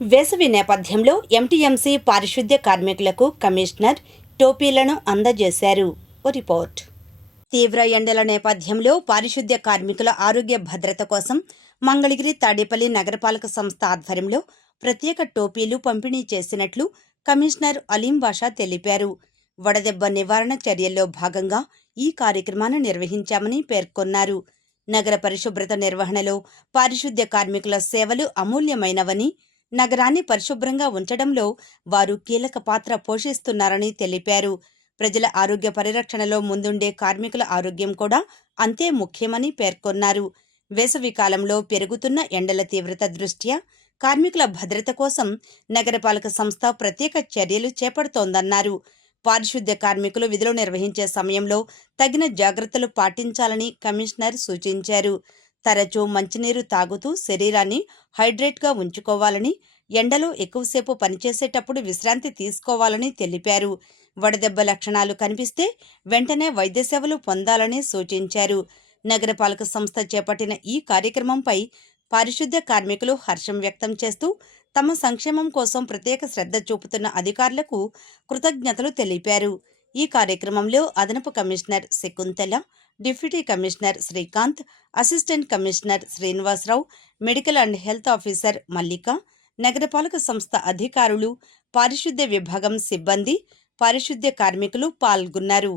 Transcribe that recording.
వేసవి నేపథ్యంలో ఎంటీఎంసీ పారిశుద్ధ్య కార్మికులకు కమిషనర్ టోపీలను అందజేశారు. ఓ రిపోర్ట్. తీవ్ర ఎండల నేపథ్యంలో పారిశుద్ధ్య కార్మికుల ఆరోగ్య భద్రత కోసం మంగళగిరి తాడేపల్లి నగరపాలక సంస్థ ఆధ్వర్యంలో ప్రత్యేక టోపీలు పంపిణీ చేసినట్లు కమిషనర్ అలీం బాషా తెలిపారు. వడదెబ్బ నివారణ చర్యల్లో భాగంగా ఈ కార్యక్రమాన్ని నిర్వహించామని పేర్కొన్నారు. నగర పరిశుభ్రత నిర్వహణలో పారిశుద్ధ్య కార్మికుల సేవలు అమూల్యమైనవని, నగరాన్ని పరిశుభ్రంగా ఉంచడంలో వారు కీలక పాత్ర పోషిస్తున్నారని తెలిపారు. ప్రజల ఆరోగ్య పరిరక్షణలో ముందుండే కార్మికుల ఆరోగ్యం కూడా అంతే ముఖ్యమని పేర్కొన్నారు. వేసవి కాలంలో పెరుగుతున్న ఎండల తీవ్రత దృష్ట్యా కార్మికుల భద్రత కోసం నగరపాలక సంస్థ ప్రత్యేక చర్యలు చేపడుతోందన్నారు. పారిశుద్ధ్య కార్మికులు విధులు నిర్వహించే సమయంలో తగిన జాగ్రత్తలు పాటించాలని కమిషనర్ సూచించారు. తరచూ మంచినీరు తాగుతూ శరీరాన్ని హైడ్రేట్గా ఉంచుకోవాలని, ఎండలో ఎక్కువసేపు పనిచేసేటప్పుడు విశ్రాంతి తీసుకోవాలని తెలిపారు. వడదెబ్బ లక్షణాలు కనిపిస్తే వెంటనే వైద్య సేవలు పొందాలని సూచించారు. నగరపాలక సంస్థ చేపట్టిన ఈ కార్యక్రమంపై పారిశుద్ధ్య కార్మికులు హర్షం వ్యక్తం చేస్తూ తమ సంక్షేమం కోసం ప్రత్యేక శ్రద్ధ చూపుతున్న అధికారులకు కృతజ్ఞతలు తెలిపారు. ఈ కార్యక్రమంలో అదనపు commissioner Shakuntala, deputy commissioner Srikanth, assistant commissioner Srinivasarao, medical and health officer Mallika, నగరపాలక సంస్థ అధికారులు, పారిశుద్ధ్య విభాగం సిబ్బంది, పారిశుద్ధ్య కార్మికులు పాల్గొన్నారు.